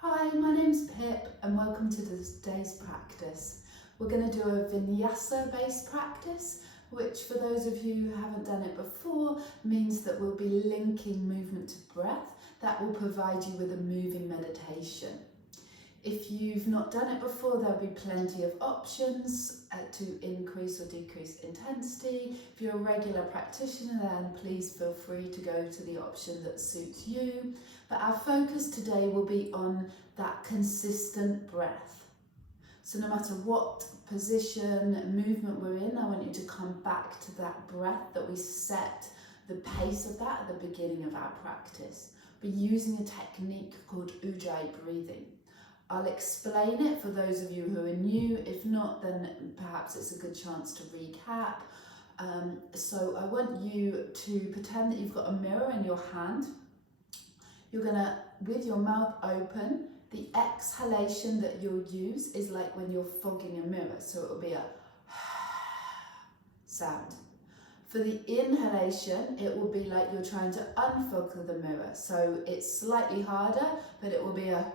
Hi, my name's Pip and welcome to today's practice. We're going to do a Vinyasa based practice, which for those of you who haven't done it before means that we'll be linking movement to breath. That will provide you with a moving meditation. If you've not done it before, there'll be plenty of options to increase or decrease intensity. If you're a regular practitioner, then please feel free to go to the option that suits you. But our focus today will be on that consistent breath. So no matter what position, movement we're in, I want you to come back to that breath that we set the pace of that at the beginning of our practice. We're using a technique called Ujjayi breathing. I'll explain it for those of you who are new. If not, then perhaps it's a good chance to recap. So I want you to pretend that you've got a mirror in your hand. You're gonna, with your mouth open, the exhalation that you'll use is like when you're fogging a mirror. So it will be a sound. For the inhalation, it will be like you're trying to unfog the mirror. So it's slightly harder, but it will be a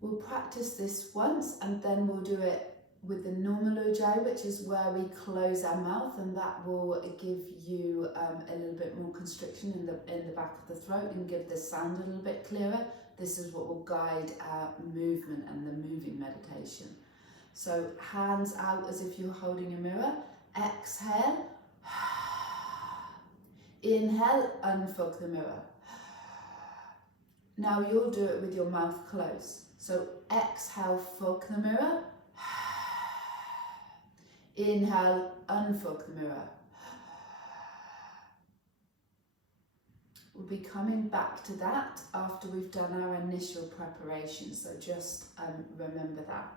We'll practice this once and then we'll do it with the normal Ujjayi, which is where we close our mouth, and that will give you a little bit more constriction in the back of the throat and give the sound a little bit clearer. This is what will guide our movement and the moving meditation. So hands out as if you're holding a mirror. Exhale. Inhale, unfog the mirror. Now you'll do it with your mouth closed. So exhale, fog the mirror. Inhale, unfog the mirror. We'll be coming back to that after we've done our initial preparation, so just remember that.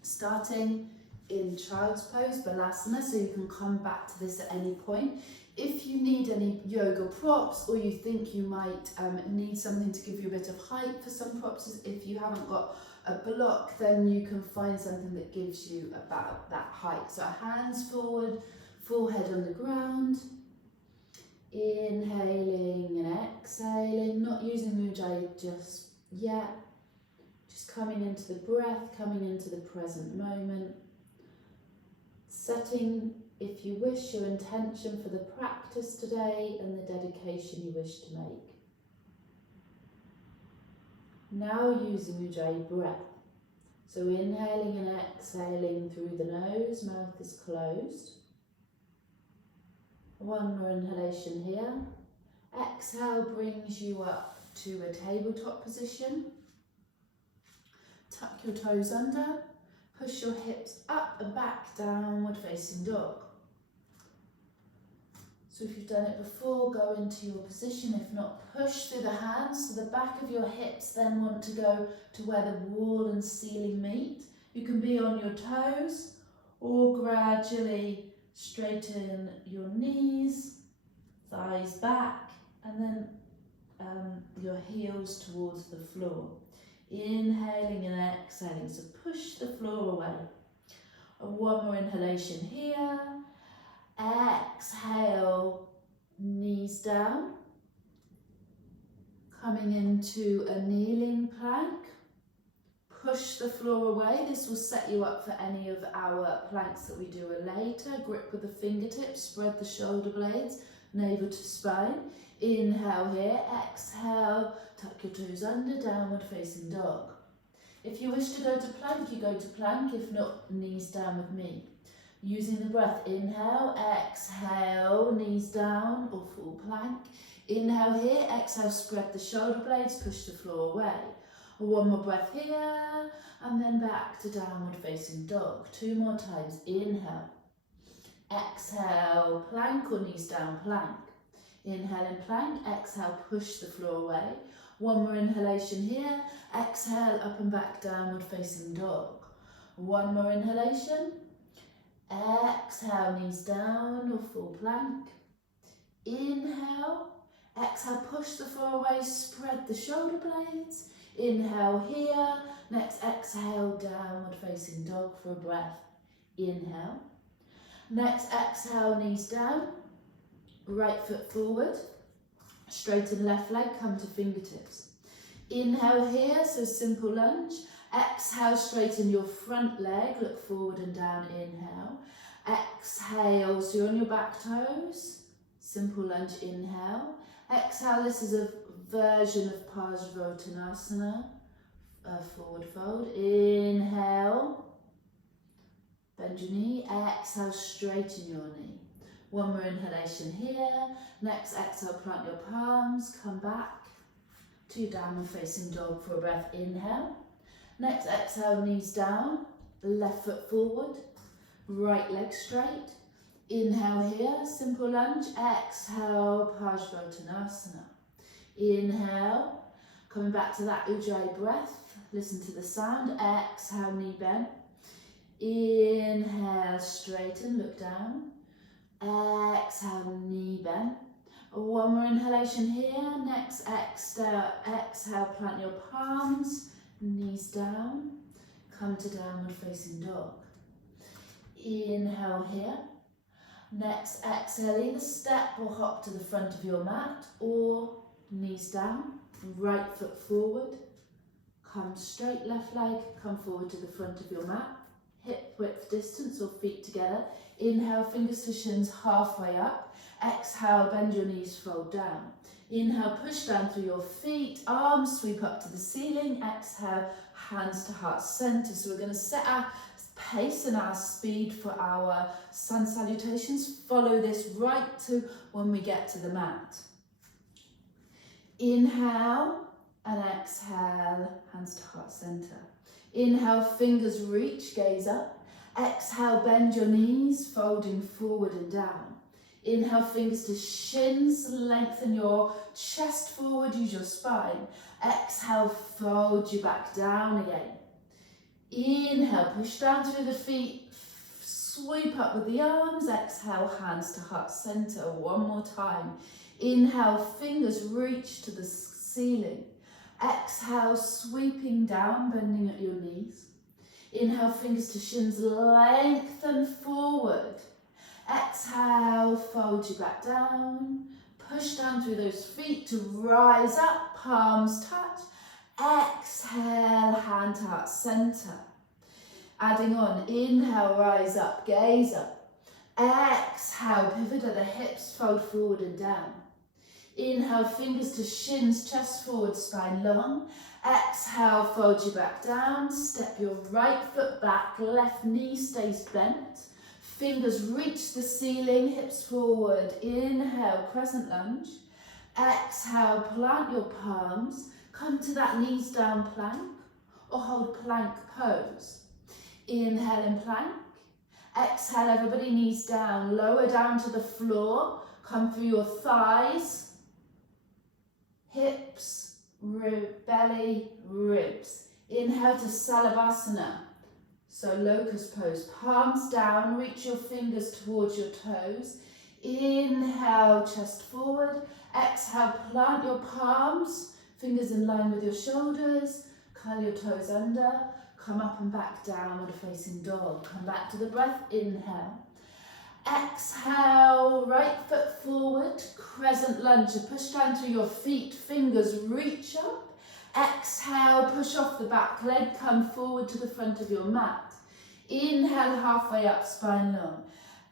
Starting in child's pose, Balasana, so you can come back to this at any point. If you need any yoga props or you think you might need something to give you a bit of height for some props, if you haven't got a block, then you can find something that gives you about that height. So hands forward, forehead on the ground, inhaling and exhaling, not using Ujjayi just yet, just coming into the breath, coming into the present moment, setting, if you wish, your intention for the practice today and the dedication you wish to make. Now using Ujjayi breath. So inhaling and exhaling through the nose, mouth is closed. One more inhalation here. Exhale brings you up to a tabletop position. Tuck your toes under. Push your hips up and back, downward facing dog. So if you've done it before, go into your position. If not, push through the hands. So the back of your hips then want to go to where the wall and ceiling meet. You can be on your toes or gradually straighten your knees, thighs back, and then your heels towards the floor. Inhaling and exhaling, so push the floor away. One more inhalation here. Exhale, knees down. Coming into a kneeling plank. Push the floor away. This will set you up for any of our planks that we do later. Grip with the fingertips, spread the shoulder blades, navel to spine. Inhale here, exhale, tuck your toes under, downward facing dog. If you wish to go to plank, you go to plank. If not, knees down with me. Using the breath, inhale, exhale, knees down or full plank. Inhale here, exhale, spread the shoulder blades, push the floor away. One more breath here, and then back to downward facing dog. Two more times, inhale, exhale, plank or knees down, plank. Inhale and plank, exhale, push the floor away. One more inhalation here, exhale, up and back, downward facing dog. One more inhalation, exhale, knees down or full plank. Inhale, exhale, push the floor away, spread the shoulder blades. Inhale here, next exhale, downward facing dog for a breath. Inhale. Next exhale, knees down, right foot forward, straighten left leg, come to fingertips. Inhale here, so simple lunge. Exhale, straighten your front leg, look forward and down, inhale. Exhale, so you're on your back toes. Simple lunge, inhale. Exhale, this is a version of Parsvottanasana, forward fold. Inhale, bend your knee. Exhale, straighten your knee. One more inhalation here. Next exhale, plant your palms, come back to your downward facing dog for a breath. Inhale. Next exhale, knees down, left foot forward, right leg straight. Inhale here, simple lunge. Exhale, Parsvottanasana. Inhale, coming back to that Ujjayi breath. Listen to the sound. Exhale, knee bend. Inhale, straighten, look down. Exhale, knee bend. One more inhalation here. Next exhale, plant your palms, knees down, come to downward facing dog. Inhale here. Next exhale, either step or hop to the front of your mat, or knees down, right foot forward, come straight left leg, come forward to the front of your mat, hip width distance or feet together. Inhale, fingers to shins halfway up. Exhale, bend your knees, fold down. Inhale, push down through your feet, arms sweep up to the ceiling. Exhale, hands to heart center. So we're going to set our pace and our speed for our sun salutations. Follow this right to when we get to the mat. Inhale and exhale, hands to heart center. Inhale, fingers reach, gaze up. Exhale, bend your knees, folding forward and down. Inhale, fingers to shins, lengthen your chest forward, use your spine. Exhale, fold you back down again. Inhale, push down through the feet, sweep up with the arms. Exhale, hands to heart center. One more time. Inhale, fingers reach to the ceiling. Exhale, sweeping down, bending at your knees. Inhale, fingers to shins, lengthen forward. Exhale, fold you back down. Push down through those feet to rise up, palms touch. Exhale, hand to heart center. Adding on, inhale, rise up, gaze up. Exhale, pivot at the hips, fold forward and down. Inhale, fingers to shins, chest forward, spine long. Exhale, fold you back down. Step your right foot back, left knee stays bent. Fingers reach the ceiling, hips forward. Inhale, crescent lunge. Exhale, plant your palms. Come to that knees down plank or hold plank pose. Inhale in plank. Exhale, everybody knees down. Lower down to the floor. Come through your thighs, hips, belly, ribs. Inhale to Savasana. So locust pose, palms down, reach your fingers towards your toes. Inhale, chest forward. Exhale, plant your palms, fingers in line with your shoulders. Curl your toes under. Come up and back, downward facing dog. Come back to the breath, inhale. Exhale, right foot forward, crescent lunge. So push down through your feet, fingers reach up. Exhale, push off the back leg, come forward to the front of your mat. Inhale, halfway up, spine long.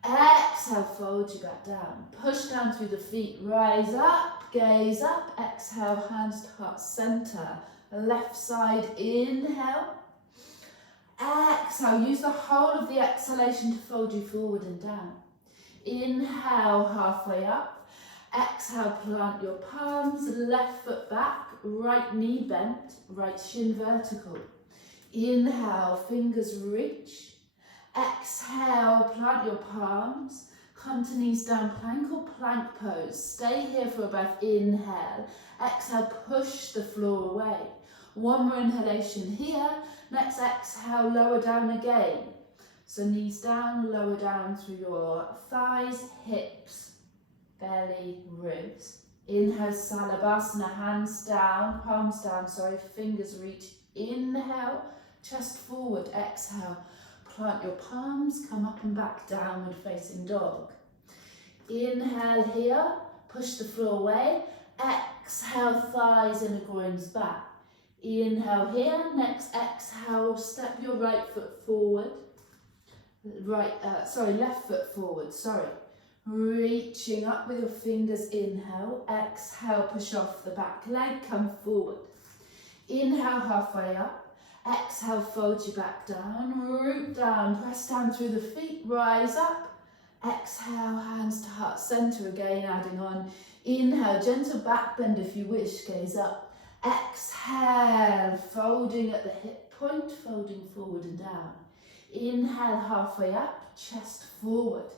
Exhale, fold you back down. Push down through the feet, rise up, gaze up. Exhale, hands to heart center. Left side, inhale. Exhale, use the whole of the exhalation to fold you forward and down. Inhale, halfway up. Exhale, plant your palms, left foot back, right knee bent, right shin vertical. Inhale, fingers reach. Exhale, plant your palms. Come to knees down plank or plank pose. Stay here for a breath. Inhale. Exhale, push the floor away. One more inhalation here. Next exhale, lower down again. So knees down, lower down through your thighs, hips, belly, ribs. Inhale, Salutations, hands down, palms down, fingers reach. Inhale, chest forward. Exhale, plant your palms, come up and back, downward facing dog. Inhale here, push the floor away. Exhale, thighs and groins back. Inhale here. Next exhale, step your right foot forward. Left foot forward, sorry. Reaching up with your fingers, inhale. Exhale, push off the back leg, come forward. Inhale, halfway up. Exhale, fold you back down, root down, press down through the feet, rise up. Exhale, hands to heart center again, adding on. Inhale, gentle back bend if you wish, gaze up. Exhale, folding at the hip point, folding forward and down. Inhale, halfway up, chest forward.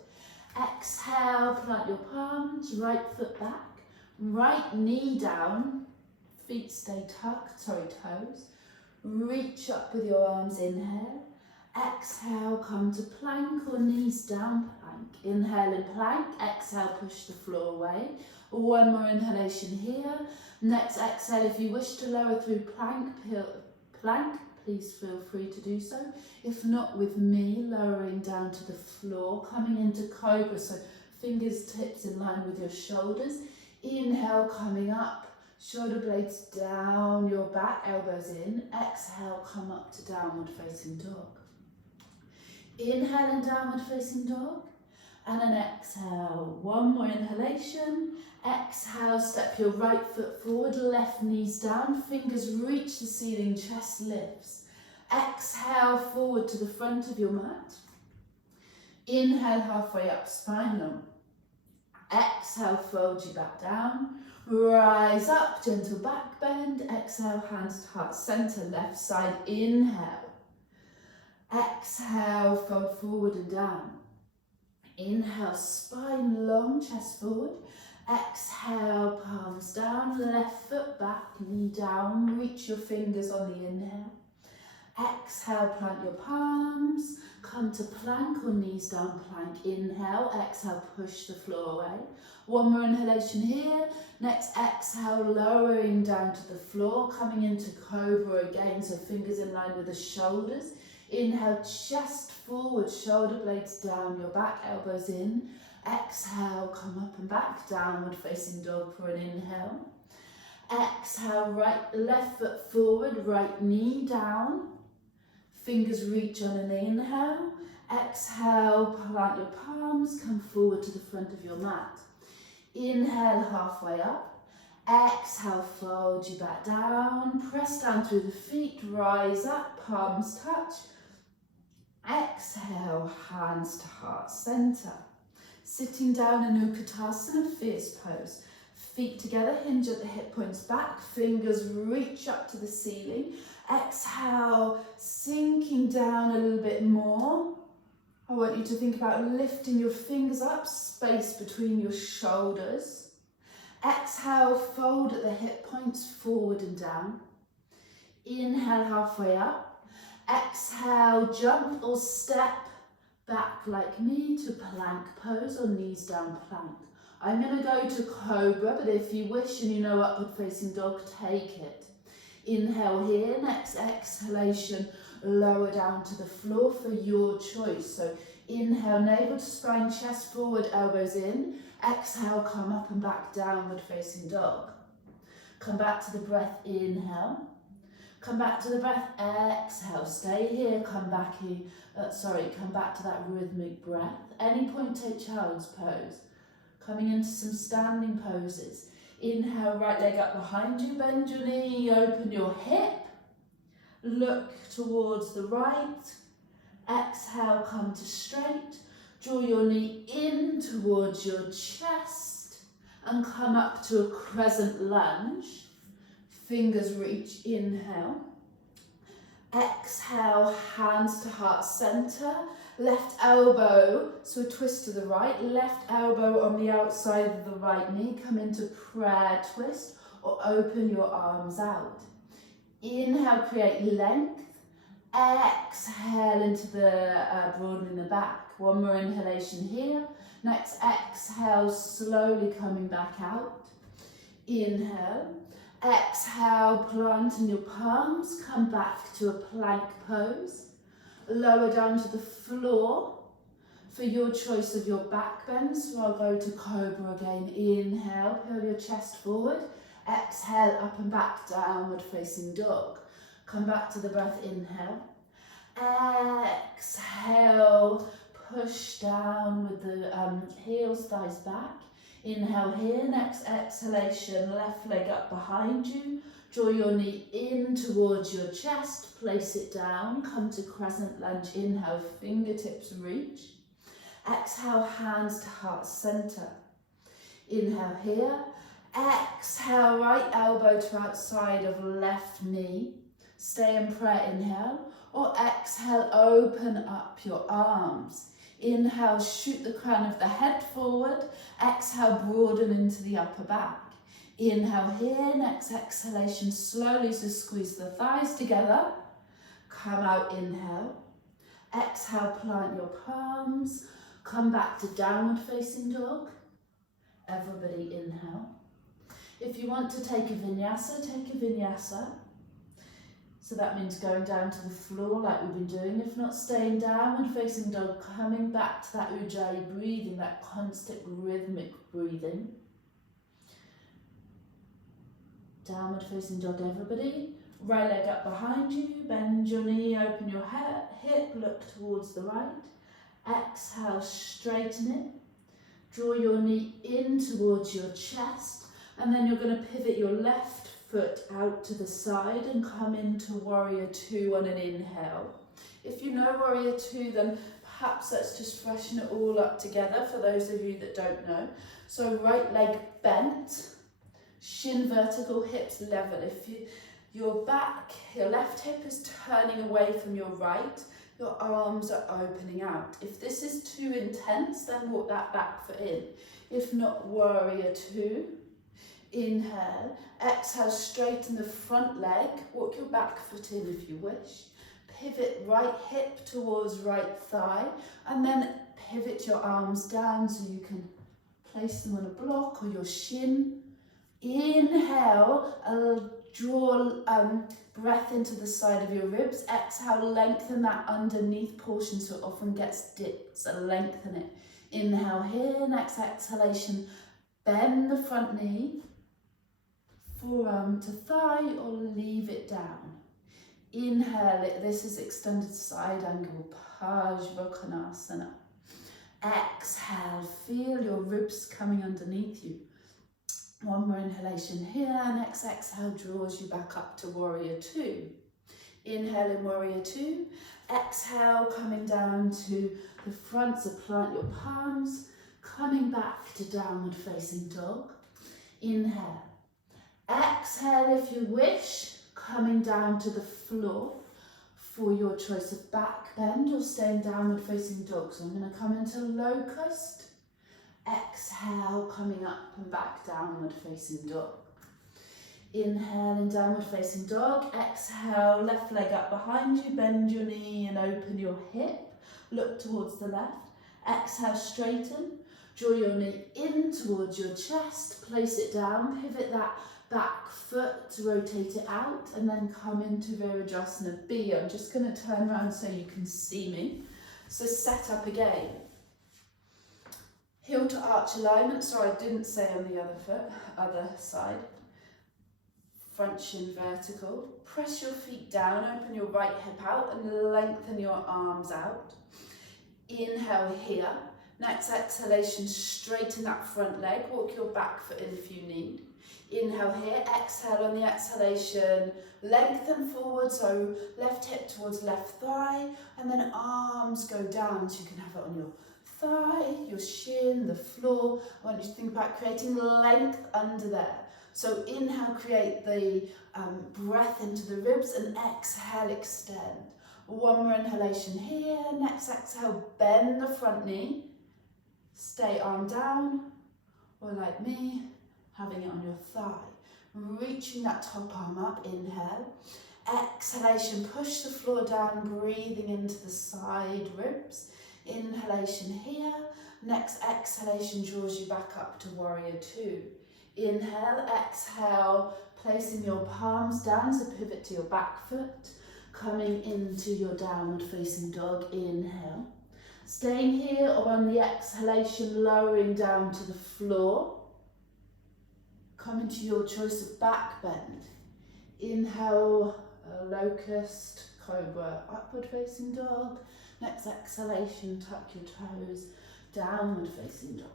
Exhale, plant your palms, right foot back, right knee down, feet stay tucked, toes. Reach up with your arms, inhale. Exhale, come to plank or knees down, plank. Inhale in plank, exhale, push the floor away. One more inhalation here. Next exhale, if you wish to lower through plank, please feel free to do so. If not, with me, lowering down to the floor, coming into Cobra, so fingers tips in line with your shoulders. Inhale, coming up. Shoulder blades down your back, elbows in. Exhale, come up to downward facing dog. Inhale and downward facing dog. And then exhale, one more inhalation. Exhale, step your right foot forward, left knees down, fingers reach the ceiling, chest lifts. Exhale, forward to the front of your mat. Inhale, halfway up, spine long. Exhale, fold you back down. Rise up, gentle back bend. Exhale, hands to heart center, left side. Inhale. Exhale, fold forward and down. Inhale, spine long, chest forward. Exhale, palms down, left foot back, knee down. Reach your fingers on the inhale. Exhale, plant your palms. Come to plank or knees down, plank. Inhale, exhale, push the floor away. One more inhalation here. Next exhale, lowering down to the floor, coming into Cobra again, so fingers in line with the shoulders. Inhale, chest forward, shoulder blades down your back, elbows in. Exhale, come up and back, downward facing dog for an inhale. Exhale, left foot forward, right knee down. Fingers reach on an inhale. Exhale, plant your palms, come forward to the front of your mat. Inhale, halfway up. Exhale, fold you back down. Press down through the feet, rise up, palms touch. Exhale, hands to heart center. Sitting down in Utkatasana, fierce pose. Feet together, hinge at the hip points back, fingers reach up to the ceiling. Exhale, sinking down a little bit more. I want you to think about lifting your fingers up, space between your shoulders. Exhale, fold at the hip points, forward and down. Inhale, halfway up. Exhale, jump or step back like me to plank pose or knees down plank. I'm going to go to Cobra, but if you wish and you know upward facing dog, take it. Inhale here, next exhalation, lower down to the floor for your choice. So inhale, navel to spine, chest forward, elbows in. Exhale, come up and back, downward facing dog. Come back to the breath, inhale. Come back to the breath, exhale. Stay here, come back to that rhythmic breath. Any point, take child's pose. Coming into some standing poses. Inhale, right leg up behind you, bend your knee, open your hip. Look towards the right. Exhale, come to straight. Draw your knee in towards your chest and come up to a crescent lunge. Fingers reach, inhale. Exhale, hands to heart center. Left elbow, so a twist to the right. Left elbow on the outside of the right knee. Come into prayer twist or open your arms out. Inhale, create length. Exhale into the broadening the back. One more inhalation here. Next exhale, slowly coming back out. Inhale. Exhale, planting your palms. Come back to a plank pose. Lower down to the floor for your choice of your back bend. So I'll go to Cobra again. Inhale, pull your chest forward. Exhale, up and back, downward facing dog. Come back to the breath, inhale. Exhale, push down with the heels, thighs back. Inhale here, next exhalation, left leg up behind you. Draw your knee in towards your chest, place it down, come to Crescent Lunge. Inhale, fingertips reach. Exhale, hands to heart center. Inhale here. Exhale, right elbow to outside of left knee. Stay in prayer, inhale. Or exhale, open up your arms. Inhale, shoot the crown of the head forward. Exhale, broaden into the upper back. Inhale here, next exhalation, slowly just squeeze the thighs together. Come out, inhale. Exhale, plant your palms. Come back to downward facing dog. Everybody inhale. If you want to take a vinyasa, take a vinyasa. So that means going down to the floor like we've been doing. If not, staying downward facing dog, coming back to that ujjayi breathing, that constant rhythmic breathing. Downward facing dog, everybody. Right leg up behind you, bend your knee, open your hip, look towards the right. Exhale, straighten it. Draw your knee in towards your chest, and then you're going to pivot your left foot out to the side and come into Warrior Two on an inhale. If you know Warrior Two, then perhaps let's just freshen it all up together for those of you that don't know. So right leg bent, shin vertical, hips level. If your left hip is turning away from your right, your arms are opening out. If this is too intense, then walk that back foot in. If not, Warrior Two. Inhale, exhale, straighten the front leg, walk your back foot in if you wish. Pivot right hip towards right thigh, and then pivot your arms down so you can place them on a block or your shin. Inhale, draw breath into the side of your ribs. Exhale, lengthen that underneath portion so it often gets dipped, so lengthen it. Inhale here, next exhalation, bend the front knee, forearm to thigh or leave it down. Inhale, this is extended side angle, Parsvakonasana. Exhale, feel your ribs coming underneath you. One more inhalation here, next exhale draws you back up to Warrior Two. Inhale in Warrior Two, exhale coming down to the front, so plant your palms, coming back to downward facing dog. Inhale. Exhale if you wish, coming down to the floor for your choice of back bend or staying downward facing dog. So I'm going to come into locust. Exhale, coming up and back, downward facing dog. Inhale in downward facing dog. Exhale, left leg up behind you, bend your knee and open your hip. Look towards the left. Exhale, straighten. Draw your knee in towards your chest. Place it down, pivot that back foot to rotate it out, and then come into Virajasana B. I'm just going to turn around so you can see me. So set up again. Heel to arch alignment, sorry I didn't say on the other foot, other side. Front shin vertical. Press your feet down, open your right hip out and lengthen your arms out. Inhale here. Next exhalation, straighten that front leg, walk your back foot in if you need. Inhale here, exhale on the exhalation, lengthen forward, so left hip towards left thigh, and then arms go down so you can have it on your thigh, your shin, the floor. I want you to think about creating length under there. So inhale, create the breath into the ribs, and exhale, extend. One more inhalation here, next exhale, bend the front knee, stay arm down, or like me, having it on your thigh. Reaching that top arm up, inhale. Exhalation, push the floor down, breathing into the side ribs. Inhalation here. Next exhalation draws you back up to Warrior Two. Inhale, exhale, placing your palms down, so pivot to your back foot. Coming into your downward facing dog, inhale. Staying here, or on the exhalation, lowering down to the floor. Come into your choice of back bend. Inhale, locust, cobra, upward facing dog. Next exhalation, tuck your toes, downward facing dog.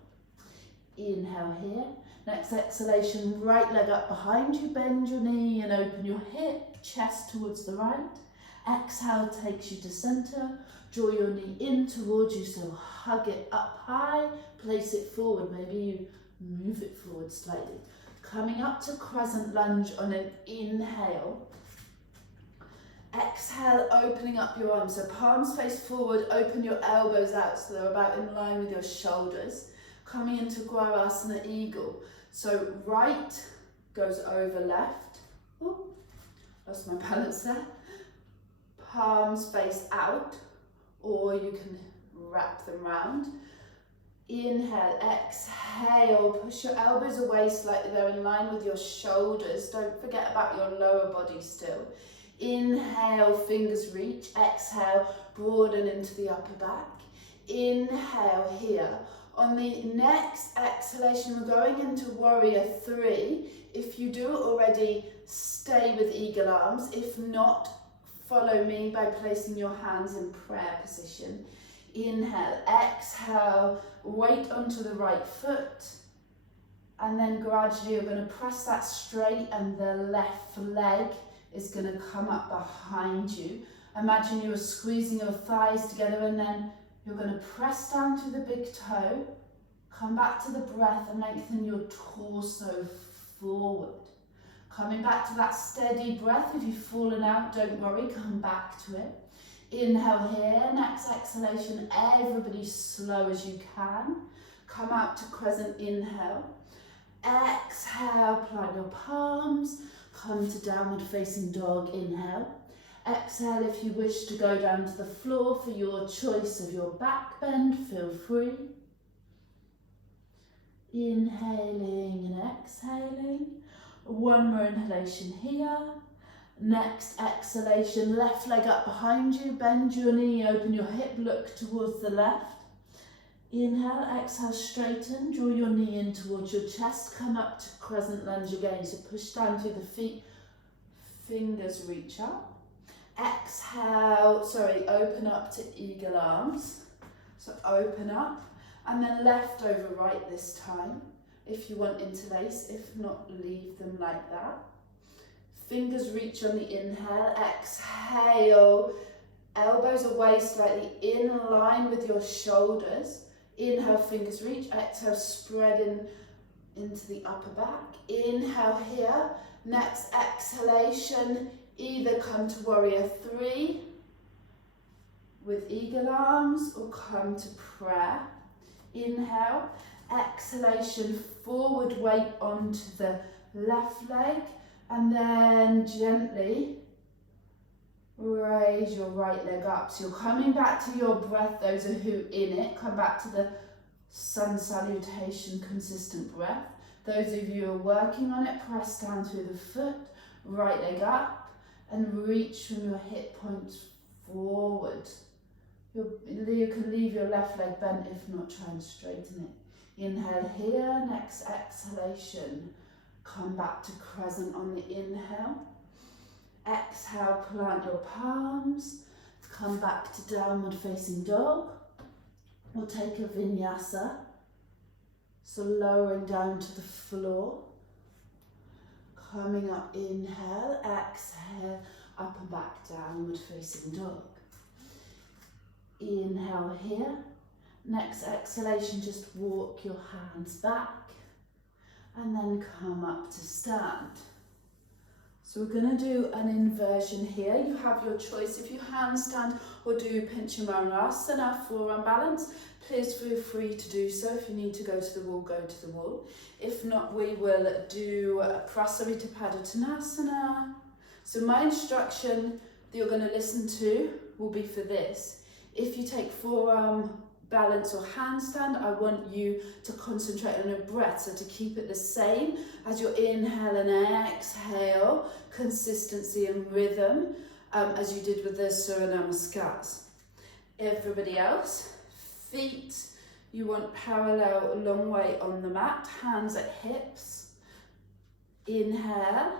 Inhale here. Next exhalation, right leg up behind you, bend your knee and open your hip, chest towards the right. Exhale takes you to center. Draw your knee in towards you, so hug it up high, place it forward. Maybe you move it forward slightly. Coming up to crescent lunge on an inhale. Exhale, opening up your arms. So palms face forward, open your elbows out so they're about in line with your shoulders. Coming into Garasana Eagle. So right goes over left. Ooh, lost my balance there. Palms face out, or you can wrap them round. Inhale, exhale, push your elbows away slightly, they're in line with your shoulders. Don't forget about your lower body still. Inhale, fingers reach. Exhale, broaden into the upper back. Inhale here. On the next exhalation, we're going into warrior 3. If you do it already, stay with eagle arms. If not, follow me by placing your hands in prayer position. Inhale, exhale, weight onto the right foot. And then gradually you're going to press that straight and the left leg is going to come up behind you. Imagine you are squeezing your thighs together and then you're going to press down to the big toe, come back to the breath and lengthen your torso forward. Coming back to that steady breath. If you've fallen out, don't worry, come back to it. Inhale here, next exhalation, everybody slow as you can. Come out to crescent inhale. Exhale, plant your palms, come to downward facing dog, inhale. Exhale, if you wish to go down to the floor for your choice of your back bend, feel free. Inhaling and exhaling. One more inhalation here. Next exhalation, left leg up behind you, bend your knee, open your hip, look towards the left. Inhale, exhale, straighten, draw your knee in towards your chest, come up to crescent lunge again, so push down through the feet, fingers reach up. Exhale, open up to eagle arms. So open up, and then left over right this time. If you want interlace, if not, leave them like that. Fingers reach on the inhale, exhale, elbows away slightly in line with your shoulders. Inhale, fingers reach, exhale, spread into the upper back. Inhale here, next exhalation, either come to warrior 3 with eagle arms or come to prayer. Inhale, exhalation, forward weight onto the left leg. And then gently raise your right leg up. So you're coming back to your breath, those are who in it. Come back to the sun salutation, consistent breath. Those of you who are working on it, press down through the foot, right leg up, and reach from your hip points forward. You can leave your left leg bent, if not, try and straighten it. Inhale here, next exhalation. Come back to crescent on the inhale. Exhale, plant your palms. Come back to downward facing dog. We'll take a vinyasa. So lowering down to the floor. Coming up, inhale, exhale, up and back, downward facing dog. Inhale here. Next exhalation, just walk your hands back. And then come up to stand. So we're going to do an inversion here. You have your choice. If you handstand or do Pinchamarasana, forearm balance, please feel free to do so. If you need to go to the wall, go to the wall. If not, we will do Prasarita Padottanasana. So my instruction that you're going to listen to will be for this. If you take forearm balance or handstand, I want you to concentrate on your breath, so to keep it the same as your inhale and exhale, consistency and rhythm, as you did with the Surya Namaskars. Everybody else, feet, you want parallel, long way on the mat, hands at hips, Inhale.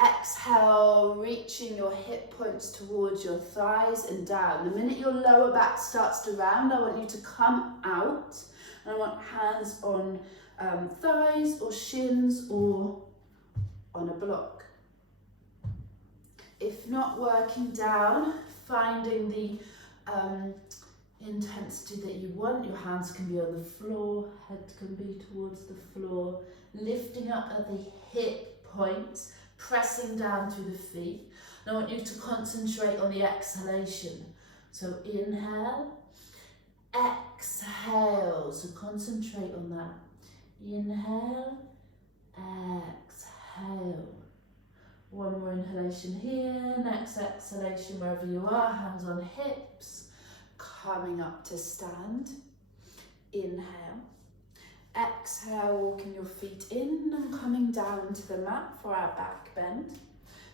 Exhale, reaching your hip points towards your thighs and down. The minute your lower back starts to round, I want you to come out. And I want hands on thighs or shins or on a block. If not, working down, finding the intensity that you want. Your hands can be on the floor, head can be towards the floor. Lifting up at the hip points, pressing down through the feet. And I want you to concentrate on the exhalation. So inhale, exhale. So concentrate on that. Inhale, exhale. One more inhalation here, next exhalation wherever you are, hands on hips, coming up to stand. Inhale. Exhale, walking your feet in and coming down to the mat for our back bend.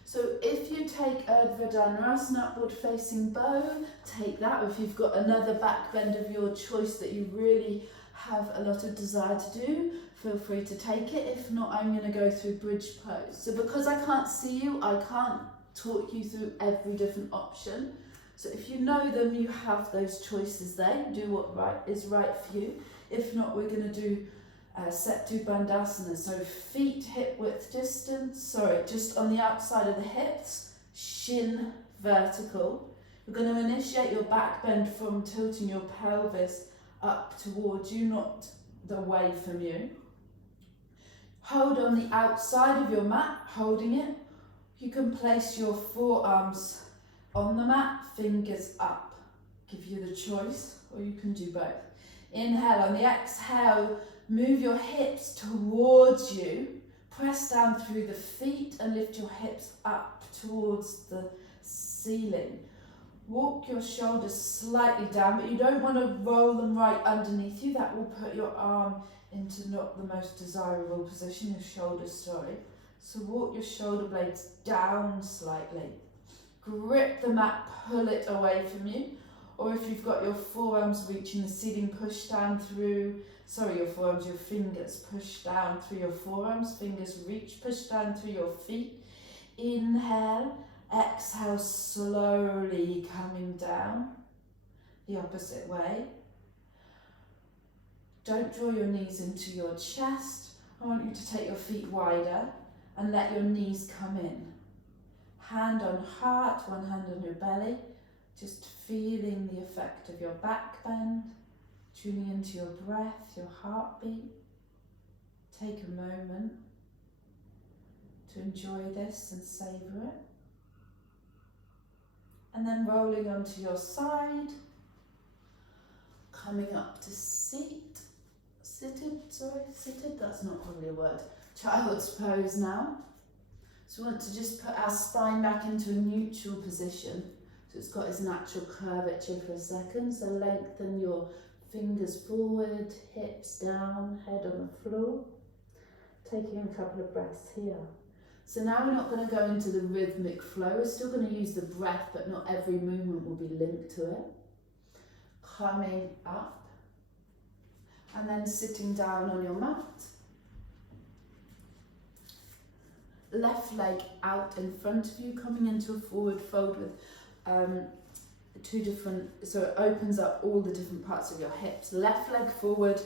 So if you take Urdhva Dhanurasana, upward facing bow, take that. If you've got another back bend of your choice that you really have a lot of desire to do, feel free to take it. If not, I'm going to go through bridge pose. So because I can't see you, I can't talk you through every different option. So if you know them, you have those choices there. Do what is right for you. If not, we're going to do Setu Bandhasana. So feet hip width distance, just on the outside of the hips, shin vertical. We're going to initiate your back bend from tilting your pelvis up towards you, not the way from you. Hold on the outside of your mat, holding it. You can place your forearms on the mat, fingers up. Give you the choice, or you can do both. Inhale, on the exhale, move your hips towards you. Press down through the feet and lift your hips up towards the ceiling. Walk your shoulders slightly down, but you don't want to roll them right underneath you. That will put your arm into not the most desirable position, your shoulders, So walk your shoulder blades down slightly. Grip the mat, pull it away from you. Or if you've got your forearms reaching the ceiling, push down through, your fingers push down through your forearms, fingers reach, push down through your feet. Inhale, exhale, slowly coming down the opposite way. Don't draw your knees into your chest. I want you to take your feet wider and let your knees come in. Hand on heart, one hand on your belly. Just feeling the effect of your back bend, tuning into your breath, your heartbeat. Take a moment to enjoy this and savour it. And then rolling onto your side, coming up to seated, that's not probably a word. Child's pose now. So we want to just put our spine back into a neutral position. So it's got its natural curvature for a second. So lengthen your fingers forward, hips down, head on the floor. Taking a couple of breaths here. So now we're not going to go into the rhythmic flow. We're still going to use the breath, but not every movement will be linked to it. Coming up. And then sitting down on your mat. Left leg out in front of you, coming into a forward fold with so it opens up all the different parts of your hips. Left leg forward,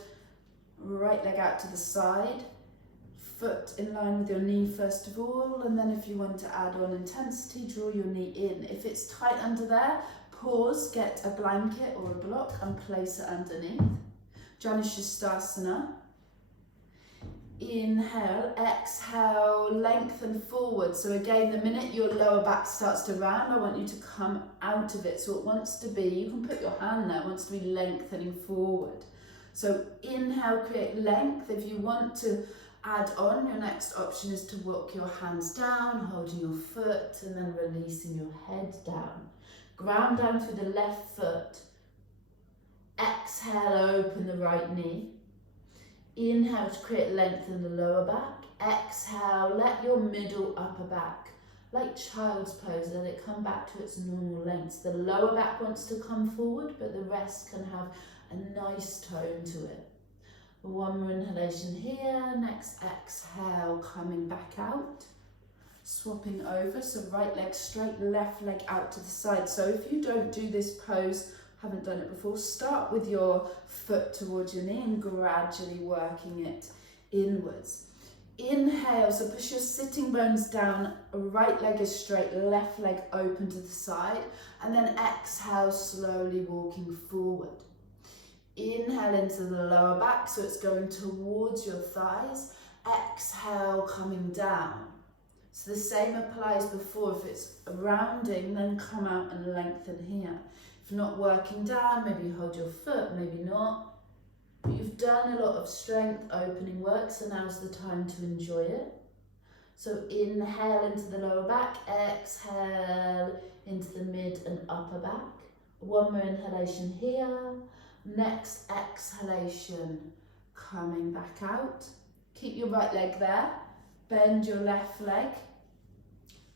right leg out to the side, foot in line with your knee first of all, and then if you want to add on intensity, draw your knee in. If it's tight under there, pause, get a blanket or a block and place it underneath. Janushisthasana. Inhale, exhale, lengthen forward. So again, the minute your lower back starts to round, I want you to come out of it. So it wants to be, you can put your hand there, it wants to be lengthening forward. So inhale, create length. If you want to add on, your next option is to walk your hands down, holding your foot and then releasing your head down. Ground down through the left foot. Exhale, open the right knee. Inhale to create length in the lower back. Exhale, let your middle upper back, like child's pose, let it come back to its normal length. The lower back wants to come forward, but the rest can have a nice tone to it. One more inhalation here. Next exhale, coming back out. Swapping over, so right leg straight, left leg out to the side. So if you don't do this pose, haven't done it before, start with your foot towards your knee and gradually working it inwards. Inhale, so push your sitting bones down, right leg is straight, left leg open to the side, and then exhale, slowly walking forward. Inhale into the lower back, so it's going towards your thighs. Exhale, coming down. So the same applies before. If it's rounding, then come out and lengthen here. If not working down, maybe hold your foot, maybe not. But you've done a lot of strength opening work, so now's the time to enjoy it. So inhale into the lower back, exhale into the mid and upper back. One more inhalation here. Next exhalation, coming back out. Keep your right leg there. Bend your left leg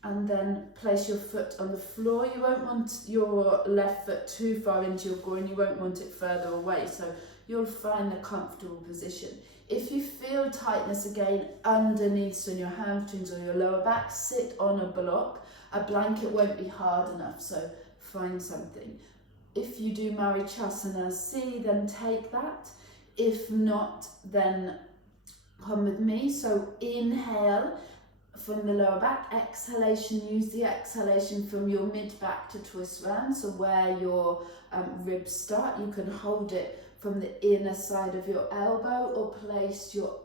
and then place your foot on the floor. You won't want your left foot too far into your groin, you won't want it further away, so you'll find a comfortable position. If you feel tightness again underneath, so in your hamstrings or your lower back, sit on a block. A blanket won't be hard enough, so find something. If you do Marichasana C, then take that. If not, then come with me. So inhale from the lower back, exhalation, use the exhalation from your mid back to twist round. So where your ribs start, you can hold it from the inner side of your elbow or place your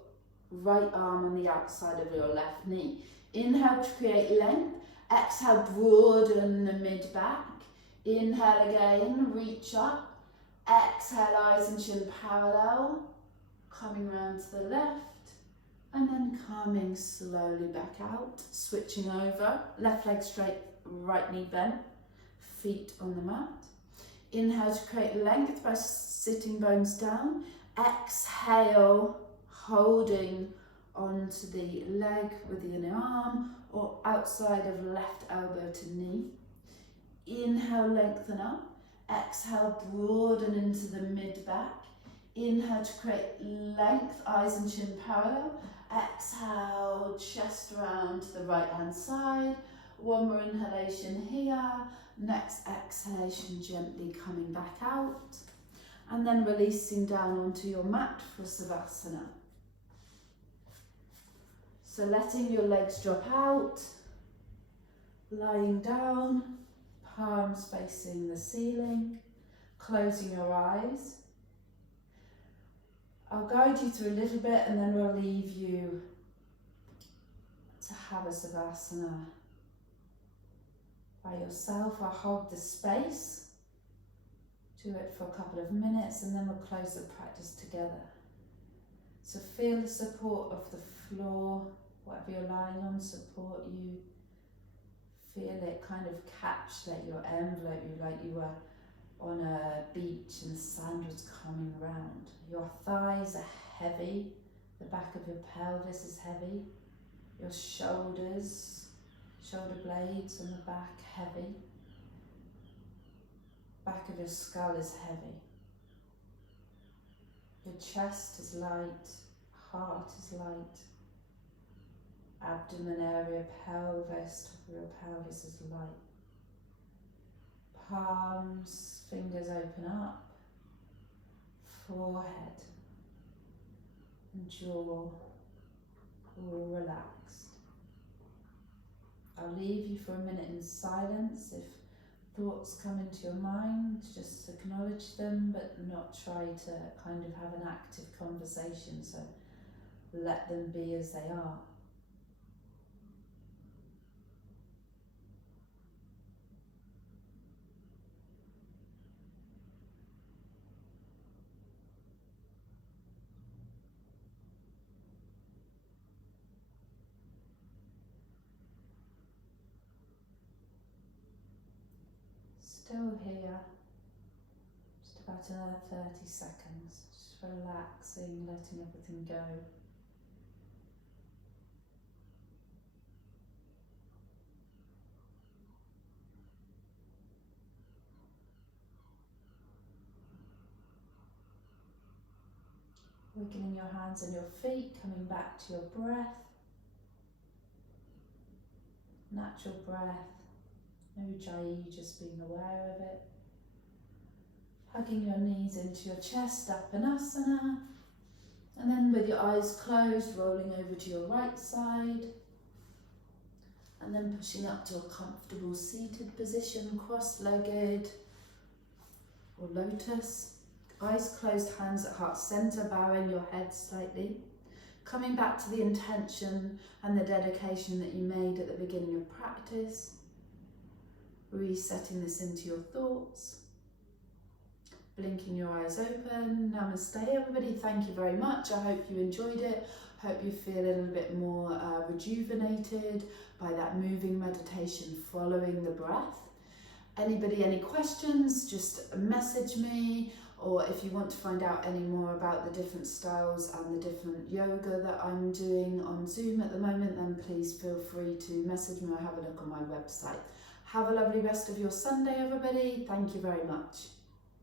right arm on the outside of your left knee. Inhale to create length, exhale, broaden the mid back. Inhale again, reach up, exhale, eyes and chin parallel, coming round to the left, and then coming slowly back out, switching over, left leg straight, right knee bent, feet on the mat. Inhale to create length by sitting bones down. Exhale, holding onto the leg with the inner arm or outside of left elbow to knee. Inhale, lengthen up. Exhale, broaden into the mid back. Inhale to create length, eyes and chin parallel. Exhale, chest round to the right hand side. One more inhalation here. Next exhalation, gently coming back out. And then releasing down onto your mat for Savasana. So letting your legs drop out, lying down, palms facing the ceiling, closing your eyes. I'll guide you through a little bit and then we'll leave you to have a Savasana by yourself. I'll hold the space, do it for a couple of minutes and then we'll close the practice together. So feel the support of the floor, whatever you're lying on, support you. Feel it kind of catch that your envelope you, like you were on a beach and the sand was coming round. Your thighs are heavy, the back of your pelvis is heavy, your shoulders, shoulder blades on the back heavy, back of your skull is heavy, your chest is light, heart is light, abdomen area, pelvis, top of your pelvis is light. Palms, fingers open up, forehead and jaw all relaxed. I'll leave you for a minute in silence. If thoughts come into your mind, just acknowledge them, but not try to kind of have an active conversation, so let them be as they are. Still here, just about another 30 seconds, just relaxing, letting everything go. Wiggling your hands and your feet, coming back to your breath. Natural breath, no ujjayi, just being aware of it. Hugging your knees into your chest, Apanasana. And then with your eyes closed, rolling over to your right side. And then pushing up to a comfortable seated position, cross-legged or lotus. Eyes closed, hands at heart center, bowing your head slightly. Coming back to the intention and the dedication that you made at the beginning of practice. Resetting this into your thoughts. Blinking your eyes open. Namaste everybody, thank you very much. I hope you enjoyed it. Hope you feel a little bit more rejuvenated by that moving meditation following the breath. Anybody, any questions, just message me, or if you want to find out any more about the different styles and the different yoga that I'm doing on Zoom at the moment, then please feel free to message me or have a look on my website. Have a lovely rest of your Sunday everybody. Thank you very much.